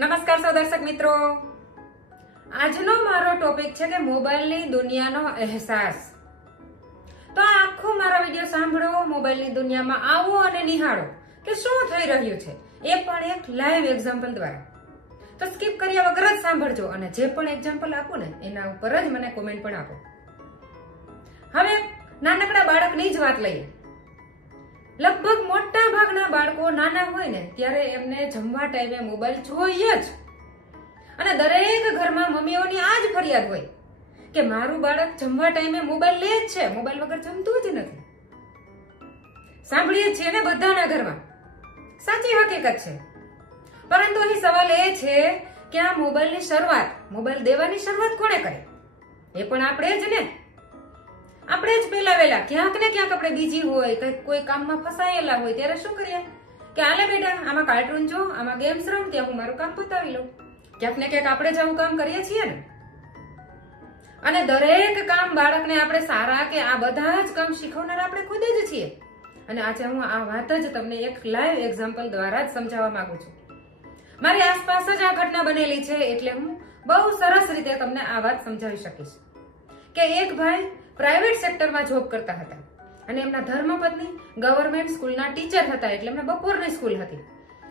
નમસ્કાર સૌ દર્શક મિત્રો, આજનો મારો ટોપિક છે કે મોબાઈલની દુનિયાનો અહેસાસ. તો આ આખો મારો વિડીયો સાંભળો, મોબાઈલની દુનિયામાં આવો અને નિહાળો કે શું થઈ રહ્યું છે, એ પણ એક લાઈવ એક્ઝામ્પલ દ્વારા. તો સ્કીપ કર્યા વગર જ સાંભળજો અને જે પણ એક્ઝામ્પલ આપું ને એના ઉપર જ મને કોમેન્ટ પણ આપો. હવે નાનકડા બાળકની જ વાત લઈએ. લગભગ મોટા ભાગના બાળકો નાના હોય ને ત્યારે એમને જમવા ટાઈમે મોબાઈલ જોઈએ જ. અને દરેક ઘરમાં મમ્મીઓની આ જ ફરિયાદ હોય કે મારું બાળક જમવા ટાઈમે મોબાઈલ લે જ છે, મોબાઈલ વગર જમતું જ નથી. સાંભળીએ છીએ ને બધાના ઘરમાં, સાચી હકીકત છે. પરંતુ અહીં સવાલ એ છે કે આ મોબાઈલની શરૂઆત, મોબાઈલ દેવાની શરૂઆત કોણે કરી? એ પણ આપણે જ ને. આપણે જ પહેલા વહેલા ક્યાંક ને ક્યાંક આપણે બીજી હોય, કોઈ કામમાં ફસાયેલા હોય ત્યારે શું કરીએ કે આલે બેટા આમાં કાર્ટૂન જો, આમાં ગેમ્સ રમ, ત્યાં હું મારું કામ પતાવી લઉં. ક્યાંક ને ક્યાંક આપણે જ આવું કામ કરીએ છીએ ને. અને દરેક કામ બાળકને આપણે સારા કે આ બધા જ કામ શીખવનાર આપણે ખુદ જ છીએ. અને આજે હું આ વાત જ તમને એક લાઈવ એક્ઝામ્પલ દ્વારા જ સમજાવવા માંગુ છું. મારી આસપાસ જ આ ઘટના બનેલી છે એટલે હું બહુ સરસ રીતે તમને આ વાત સમજાવી શકીશ. કે એક ભાઈ પ્રાઇવેટ સેક્ટરમાં જોબ કરતા હતા અને એમના ધર્મપત્ની ગવર્મેન્ટ સ્કૂલના ટીચર હતા, એટલે એમને બપોરની સ્કૂલ હતી.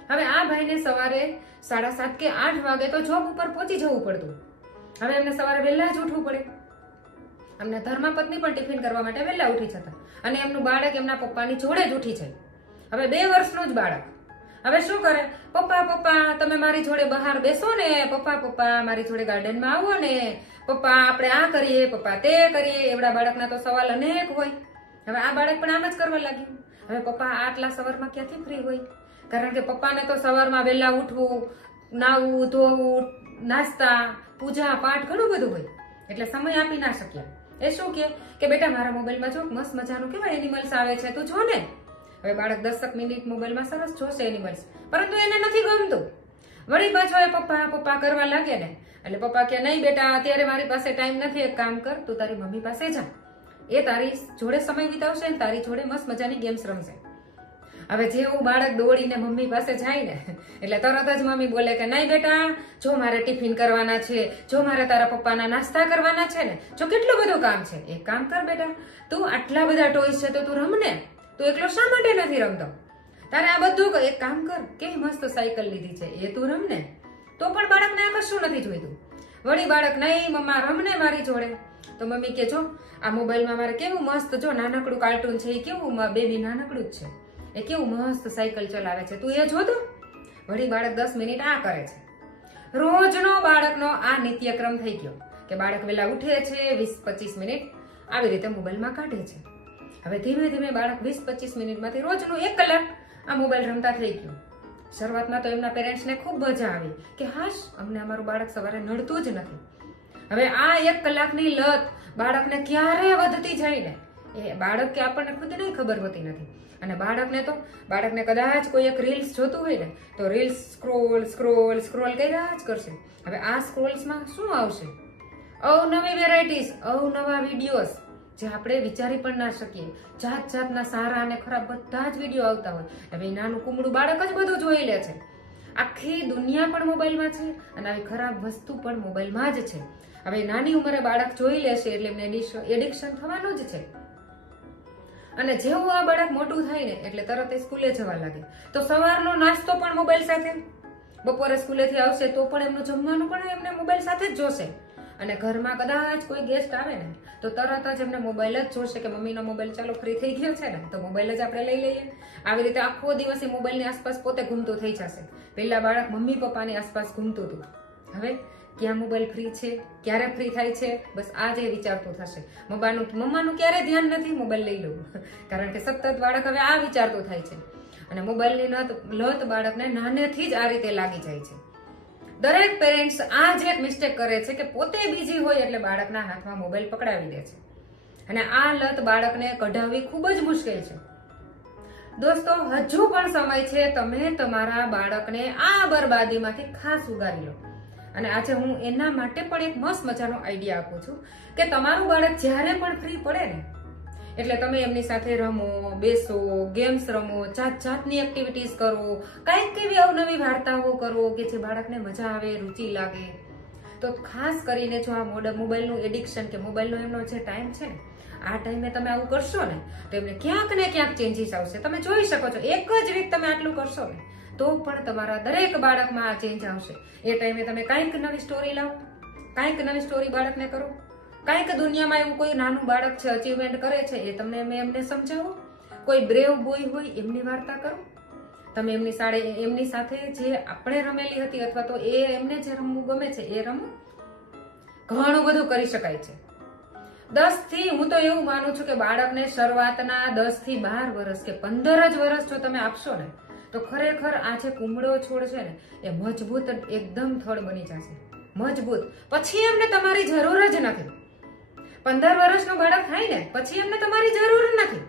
હવે આ ભાઈને સવારે 7:30 કે 8 વાગે તો જોબ ઉપર પહોંચી જવું પડતું. હવે એમને સવારે વહેલા જ ઉઠવું પડે. એમના ધર્મપત્ની પણ ટિફિન કરવા માટે વહેલા ઉઠી જતા અને એમનું બાળક એમના પપ્પાની જોડે જ ઉઠી જાય. હવે 2 વર્ષનું જ બાળક. હવે શું કરે, પપ્પા પપ્પા તમે મારી જોડે બહાર બેસો ને, પપ્પા પપ્પા મારી જોડે ગાર્ડનમાં આવો ને, પપ્પા આપણે આ કરીએ, પપ્પા તે કરીએ. એવડા બાળકના તો સવાલ અનેક હોય. હવે આ બાળક પણ આમ જ કરવા લાગ્યું. હવે પપ્પા આટલા સવારમાં ક્યાંથી ફ્રી હોય? કારણ કે પપ્પાને તો સવારમાં વહેલા ઉઠવું, નાવું ધોવું, નાસ્તા, પૂજા પાઠ ઘણું બધું હોય, એટલે સમય આપી ના શક્યા. એ શું કે બેટા મારા મોબાઈલમાં જો મસ્ત મજાનું કેવા એનિમલ્સ આવે છે, તું જો ને. હવે બાળક 10 મિનિટ મોબાઈલમાં સરસ જોશે એનિમલ્સ, પરંતુ એને નથી ગમતું. વળી પાછો એ પપ્પા પપ્પા કરવા લાગે ને, એટલે પપ્પા કે નહીં બેટા અત્યારે મારી પાસે ટાઈમ નથી, એક કામ કર તું તારી મમ્મી પાસે જા, એ તારી જોડે સમય વિતાવશે ને તારી જોડે મસ્ત મજાની ગેમ્સ રમશે. હવે જેવું બાળક દોડીને મમ્મી પાસે જાય ને એટલે તરત જ મમ્મી બોલે કે નહીં બેટા જો મારે ટિફિન કરવાના છે, જો મારે તારા પપ્પાના નાસ્તા કરવાના છે ને, જો કેટલું બધું કામ છે, એક કામ કર બેટા તું આટલા બધા ટોયસ છે તો તું રમ ને, તું એકલો શા માટે નથી રમતો? તારે આ બધું એક કામ કર, કેવી મસ્ત સાયકલ લીધી છે એ તું રમ ને. તો પણ બાળકને આ કશું નથી જોઈતું. વળી બાળક નહીં મમ્મા રમને મારી જોડે. તો મમ્મી કે જો આ મોબાઈલમાં મારે કેવું મસ્ત જો નાનકડું કાર્ટૂન છે, એ કેવું બેબી નાનકડું જ છે, એ કેવું મસ્ત સાયકલ ચલાવે છે, તું એ જો તો. વળી બાળક 10 મિનિટ આ કરે છે. રોજનો બાળકનો આ નિત્યક્રમ થઈ ગયો કે બાળક વહેલા ઉઠે છે, 20-25 મિનિટ આવી રીતે મોબાઈલમાં કાઢે છે. હવે ધીમે ધીમે બાળક 20-25 મિનિટમાંથી રોજનું 1 કલાક આ મોબાઈલ રમતા થઈ ગયું. શરૂઆતમાં તો એમના પેરેન્ટ્સને ખૂબ મજા આવી કે હાશ અમને અમારું બાળક સવારે નડતું જ નથી. હવે આ 1 કલાકની લત બાળકને ક્યારે વધતી જાય ને એ બાળક કે આપણને ખુદ નહીં ખબર હોતી નથી. અને બાળકને કદાચ કોઈ એક રીલ્સ જોતું હોય ને તો રીલ્સ સ્ક્રોલ સ્ક્રોલ સ્ક્રોલ કર્યા જ કરશે. હવે આ સ્ક્રોલ્સમાં શું આવશે? અવનવી વેરાયટીઝ, અવનવા વિડીયોઝ જે આપણે વિચારી પણ ના શકીએ. જાત જાતના સારા અને ખરાબ બધા જ વિડીયો આવતા હોય. હવે નાનું કુમળું બાળક જ બધું જોઈ લે છે. આખી દુનિયા પણ મોબાઈલમાં છે અને આવી ખરાબ વસ્તુ પણ મોબાઈલમાં જ છે. હવે નાની ઉંમરે બાળક જોઈ લેશે એટલે એમને એડિક્શન થવાનું જ છે. અને જેવું આ બાળક મોટું થાય ને એટલે તરત એ સ્કૂલે જવા લાગે તો સવારનો નાસ્તો પણ મોબાઈલ સાથે, બપોરે સ્કૂલેથી આવશે તો પણ એમનું જમવાનું પણ એમને મોબાઈલ સાથે જ જોશે. અને ઘરમાં કદાચ કોઈ ગેસ્ટ આવે ને તો તરત જ એમને મોબાઈલ જ જોશે કે મમ્મીનો મોબાઈલ ચાલો ફ્રી થઈ ગયો છે ને તો મોબાઈલ જ આપણે લઈ લઈએ. આવી રીતે આખો દિવસ એ મોબાઈલની આસપાસ પોતે ઘૂમતું થઈ જશે. પહેલા બાળક મમ્મી પપ્પાની આસપાસ ઘૂમતું હતું, હવે ક્યાં મોબાઈલ ફ્રી છે, ક્યારે ફ્રી થાય છે, બસ આ જ વિચારતું થશે. મમ્માનું ક્યારે ધ્યાન નથી, મોબાઈલ લઈ લઉં. કારણ કે સતત બાળક હવે આ વિચારતું થાય છે. અને મોબાઈલની લત બાળકને નાનેથી જ આ રીતે લાગી જાય છે. દરેક પેરેન્ટ્સ આ જ એક મિસ્ટેક કરે છે કે પોતે બીજી હોય એટલે બાળકના હાથમાં મોબાઈલ પકડાવી દે છે. અને આ લત બાળકને કઢાવવી ખૂબ જ મુશ્કેલ છે. દોસ્તો હજુ પણ સમય છે, તમે તમારા બાળકને આ બરબાદીમાંથી ખાસ ઉગારી લો. અને આજે હું એના માટે પણ એક મસ્ત મજાનો આઈડિયા આપું છું કે તમારું બાળક જ્યારે પણ ફ્રી પડે ને એટલે તમે એમની સાથે રમો, બેસો, ગેમ્સ રમો, જાત જાતની એક્ટિવિટીઝ કરો, કાંઈક એવી અવનવી વાર્તાઓ કરો કે જે બાળકને મજા આવે, રુચિ લાગે. તો ખાસ કરીને જો આ મોબાઈલનું એડિક્શન કે મોબાઈલનો એમનો જે ટાઈમ છે ને, આ ટાઈમે તમે આવું કરશો ને તો એમને ક્યાંક ને ક્યાંક ચેન્જીસ આવશે. તમે જોઈ શકો છો, એક જ વીક તમે આટલું કરશો ને તો પણ તમારા દરેક બાળકમાં આ ચેન્જ આવશે. એ ટાઈમે તમે કાંઈક નવી સ્ટોરી લાવો, કાંઈક નવી સ્ટોરી બાળકને કરો, કાંઈક દુનિયામાં એવું કોઈ નાનું બાળક છે, અચીવમેન્ટ કરે છે, એ તમને એમને સમજાવો. કોઈ બ્રેવ બોય હોય એમની વાર્તા કરો. તમે એમની સાથે જે આપણે રમેલી હતી અથવા તો એમને જે રમવું ગમે છે એ રમો. ઘણું બધું કરી શકાય છે. 10 થી હું તો એવું માનું છું કે બાળકને શરૂઆતના 10 થી 12 વર્ષ કે 15 જ વર્ષ જો તમે આપશો ને તો ખરેખર આ જે કુમળો છોડ છે ને એ મજબૂત એકદમ થડ બની જશે, મજબૂત. પછી એમને તમારી જરૂર જ નથી. 15 વર્ષનું બાળક થાય ને પછી એમને તમારી જરૂર નથી.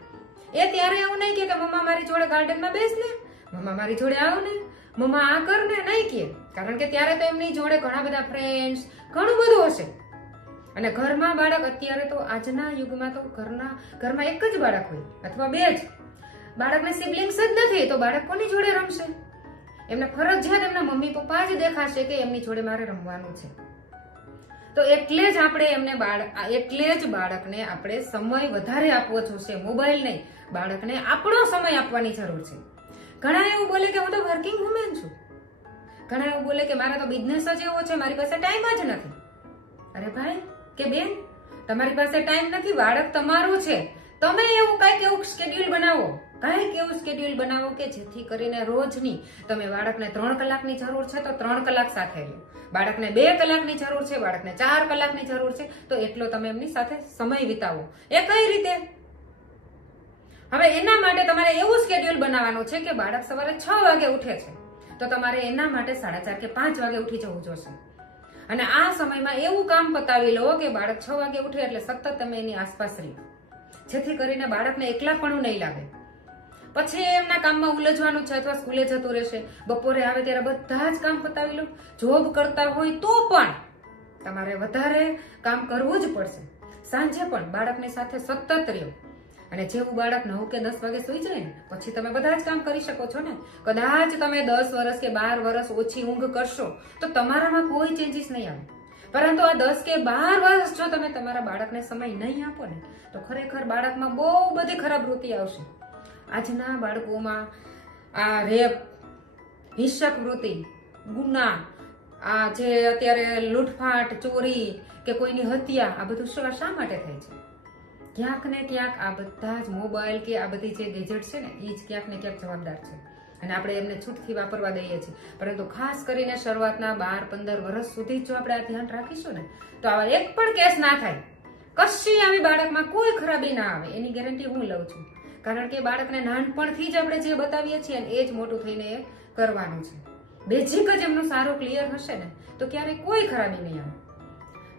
એ ત્યારે એવું નહીં કે મમ્મા મારી જોડે ગાર્ડનમાં બેસ ને, મમ્મા મારી જોડે આવ ને, મમ્મા આ કર ને, નહીં કે. કારણ કે ત્યારે તો એમની જોડે ઘણા બધા ફ્રેન્ડ્સ, ઘણું બધું હશે. અને ઘરમાં બાળક અત્યારે તો આજના યુગમાં તો ઘરમાં એક જ બાળક હોય અથવા 2 જ. બાળકને સિબ્લિંગ્સ જ નથી તો બાળક કોની જોડે રમશે? એમને ફરજિયાત એમના મમ્મી પપ્પા જ દેખાશે કે એમની જોડે મારે રમવાનું છે. તો એટલે જ આપણે બાળકને આપણે સમય વધારે આપવો જોશે, મોબાઈલ નહીં. બાળકને આપણો સમય આપવાની જરૂર છે. ઘણા એવું બોલે કે હું તો વર્કિંગ વુમેન છું, ઘણા એવું બોલે કે મારા તો બિઝનેસ જ એવો છે, મારી પાસે ટાઈમ જ નથી. અરે ભાઈ કે બેન, તમારી પાસે ટાઈમ નથી, બાળક તમારું છે. તમે કંઈક એવું શેડ્યુલ બનાવો કે જેથી કરીને રોજની તમે બાળકને 3 કલાકની જરૂર છે તો 3 કલાક સાથે લો, બાળકને 2 કલાકની જરૂર છે, બાળકને 4 કલાકની જરૂર છે તો એટલો તમે એમની સાથે સમય વિતાવો. એ કઈ રીતે? હવે એના માટે તમારે એવું શેડ્યુલ બનાવવાનું છે કે બાળક સવારે 6 વાગે ઉઠે છે તો તમારે એના માટે 4:30 કે 5 વાગે ઉઠી જવું જોશે. અને આ સમયમાં એવું કામ પતાવી લો કે બાળક 6 વાગે ઉઠે એટલે સતત તમે એની આસપાસ રહો, જેથી કરીને બાળકને એકલાપણું નહીં લાગે. પછી એમના કામમાં ઉલझવાનું છે અથવા સ્કૂલે જતું રહેશે, બપોરે આવે ત્યારે બધા જ કામ પતાવી લો. જોબ કરતા હોય તો પણ તમારે વધારે કામ કરવું જ પડશે. સાંજે પણ બાળકની સાથે સતત રહ્યો. અને જેવું બાળક 9 કે 10 વાગે સુઈ જાય ને પછી તમે બધા જ કામ કરી શકો છો ને. કદાચ તમે 10 વર્ષ કે 12 વર્ષ ઓછી ઊંઘ કરશો તો તમારામાં કોઈ ચેન્જીસ નહીં આવે. પરંતુ આ 10 કે 12 વર્ષ જો તમે તમારા બાળકને સમય નહીં આપો ને તો ખરેખર બાળકમાં બહુ બધી ખરાબ વૃત્તિ આવશે. આજના બાળકોમાં આ રેપ, હિંસક વૃત્તિ, ગુના, આ જે અત્યારે લૂંટફાટ, ચોરી કે કોઈની હત્યા, આ બધું શા માટે થાય છે? ક્યાંક ને ક્યાંક આ બધા જ મોબાઈલ કે આ બધી જે ગેજેટ છે ને એ જ ક્યાંક ને ક્યાંક જવાબદાર છે. અને આપણે એમને છૂટથી વાપરવા દઈએ છીએ. પરંતુ ખાસ કરીને શરૂઆતના 12-15 વર્ષ સુધી જો આપણે આ ધ્યાન રાખીશું ને તો આવા એક પણ કેસ ના થાય, કશી આવી બાળકમાં કોઈ ખરાબી ના આવે, એની ગેરંટી હું લઉં છું. કારણ કે બાળકને નાનપણથી જ આપણે જે બતાવીએ છીએ એ જ મોટું થઈને એ કરવાનું છે. બેઝિક જ એમનું સારું ક્લિયર હશે ને તો ક્યારેય કોઈ ખરાબી નહીં આવે.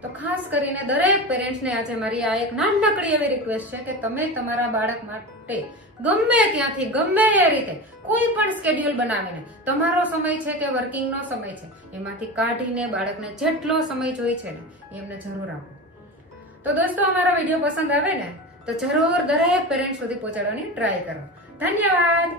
તો ખાસ કરીને દરેક પેરેન્ટ્સને આજે મારી આ એક નાનકડી એવી રિક્વેસ્ટ છે કે તમે તમારા બાળક માટે ગમે ત્યાંથી ગમે એ રીતે કોઈ પણ સ્કેડ્યુલ બનાવીને તમારો સમય છે કે વર્કિંગનો સમય છે એમાંથી કાઢીને બાળકને જેટલો સમય જોઈએ છે ને એમને જરૂર આપો. તો દોસ્તો, અમારો વિડીયો પસંદ આવે ને તો જરૂર દરેક પેરેન્ટ સુધી પહોંચાડવાની ટ્રાય કરો. ધન્યવાદ.